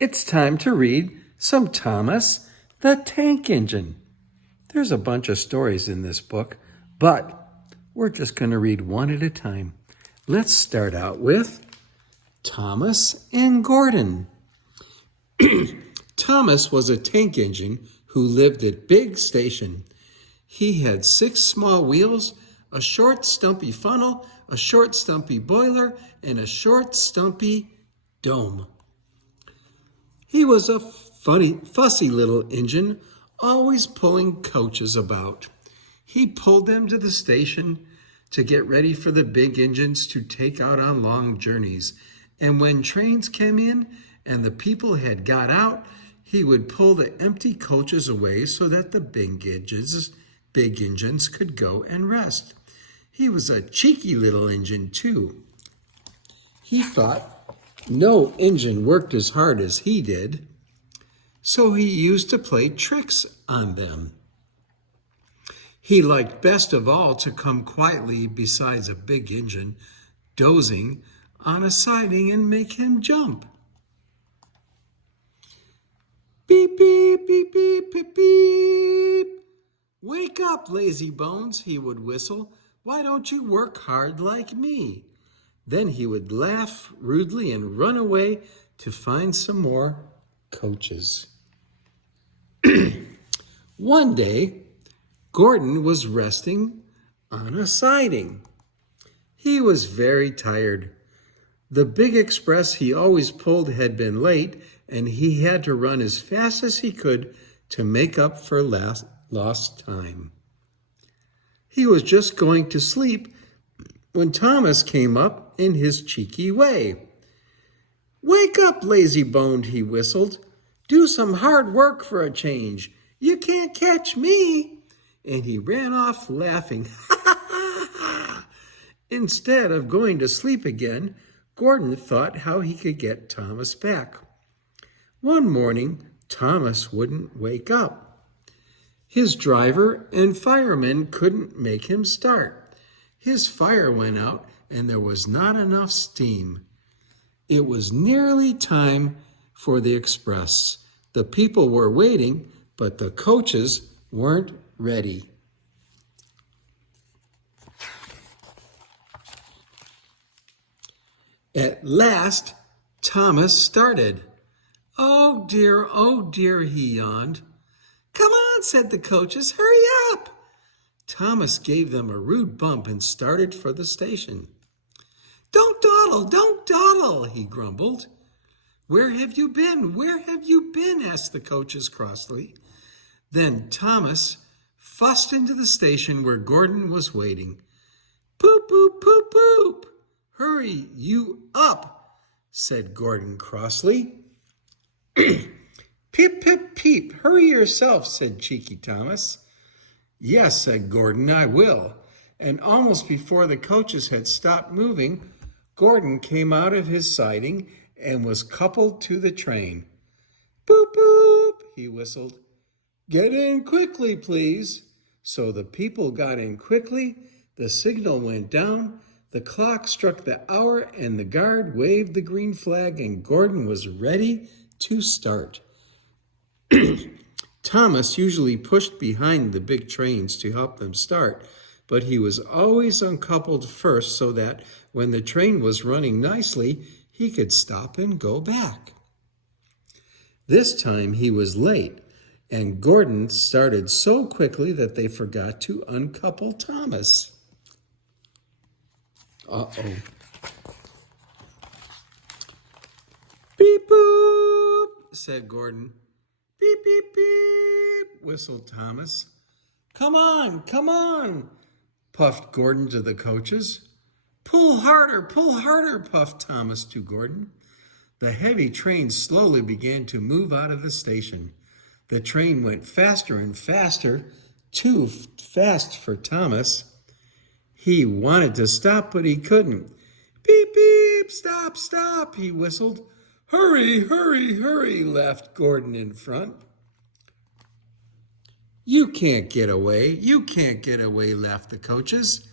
It's time to read some Thomas the Tank Engine. There's a bunch of stories in this book, but we're just going to read one at a time. Let's start out with Thomas and Gordon. Thomas was a tank engine who lived at Big Station. He had 6 small wheels, a short stumpy funnel, a short stumpy boiler, and a short stumpy dome. He was a fussy little engine, always pulling coaches about. He pulled them to the station to get ready for the big engines to take out on long journeys. And when trains came in and the people had got out, he would pull the empty coaches away so that the big engines could go and rest. He was a cheeky little engine, too. He thought no engine worked as hard as he did, so he used to play tricks on them. He liked best of all to come quietly beside a big engine, dozing on a siding and make him jump. Beep, beep, beep, beep, beep, beep. Wake up, lazy bones, he would whistle. Why don't you work hard like me? Then he would laugh rudely and run away to find some more coaches. One day, Gordon was resting on a siding. He was very tired. The big express he always pulled had been late, and he had to run as fast as he could to make up for lost time. He was just going to sleep when Thomas came up in his cheeky way. Wake up, lazy-boned, he whistled. Do some hard work for a change. You can't catch me. And he ran off laughing. Instead of going to sleep again, Gordon thought how he could get Thomas back. One morning, Thomas wouldn't wake up. His driver and fireman couldn't make him start. His fire went out and there was not enough steam. It was nearly time for the express. The people were waiting, but the coaches weren't ready. At last, Thomas started. Oh dear, he yawned. Come on, said the coaches, hurry up. Thomas gave them a rude bump and started for the station. Don't dawdle, he grumbled. Where have you been? Asked the coaches crossly. Then Thomas fussed into the station where Gordon was waiting. Poop, poop, poop, poop. Hurry you up, said Gordon crossly. Pip, pip, peep, hurry yourself, said cheeky Thomas. Yes, said Gordon, I will. And almost before the coaches had stopped moving, Gordon came out of his siding and was coupled to the train. Boop, boop, he whistled. Get in quickly, please. So the people got in quickly, the signal went down, the clock struck the hour, and the guard waved the green flag, and Gordon was ready to start. Thomas usually pushed behind the big trains to help them start, but he was always uncoupled first so that when the train was running nicely, he could stop and go back. This time he was late, and Gordon started so quickly that they forgot to uncouple Thomas. Uh-oh. Beep, boop, said Gordon. Beep, beep, beep, whistled Thomas. Come on, puffed Gordon to the coaches. Pull harder, puffed Thomas to Gordon. The heavy train slowly began to move out of the station. The train went faster and faster, too fast for Thomas. He wanted to stop, but he couldn't. Beep, beep, stop, he whistled. Hurry, laughed Gordon in front. You can't get away, laughed the coaches.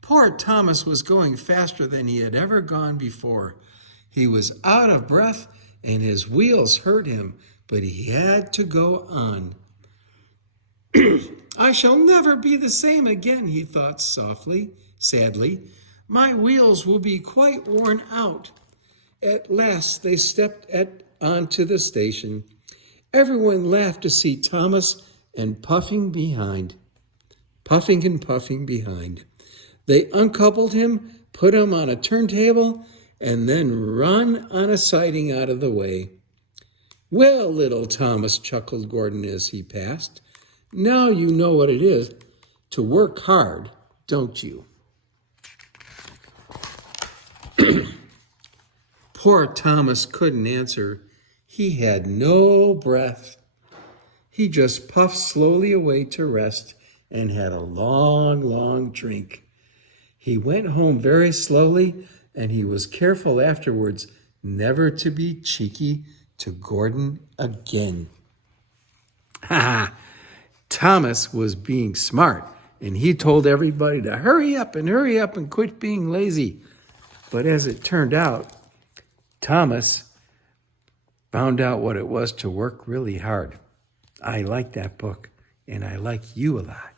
Poor Thomas was going faster than he had ever gone before. He was out of breath and his wheels hurt him, but he had to go on. I shall never be the same again, he thought sadly. My wheels will be quite worn out. At last they stepped onto the station. Everyone laughed to see Thomas and puffing and puffing behind. They uncoupled him, put him on a turntable, and then run on a siding out of the way. Well, little Thomas, chuckled Gordon as he passed, now you know what it is to work hard, don't you? Poor Thomas couldn't answer. He had no breath. He just puffed slowly away to rest and had a long, long drink. He went home very slowly, and he was careful afterwards never to be cheeky to Gordon again. Ha ha! Thomas was being smart, and he told everybody to hurry up and quit being lazy. But as it turned out, Thomas found out what it was to work really hard. I like that book, and I like you a lot.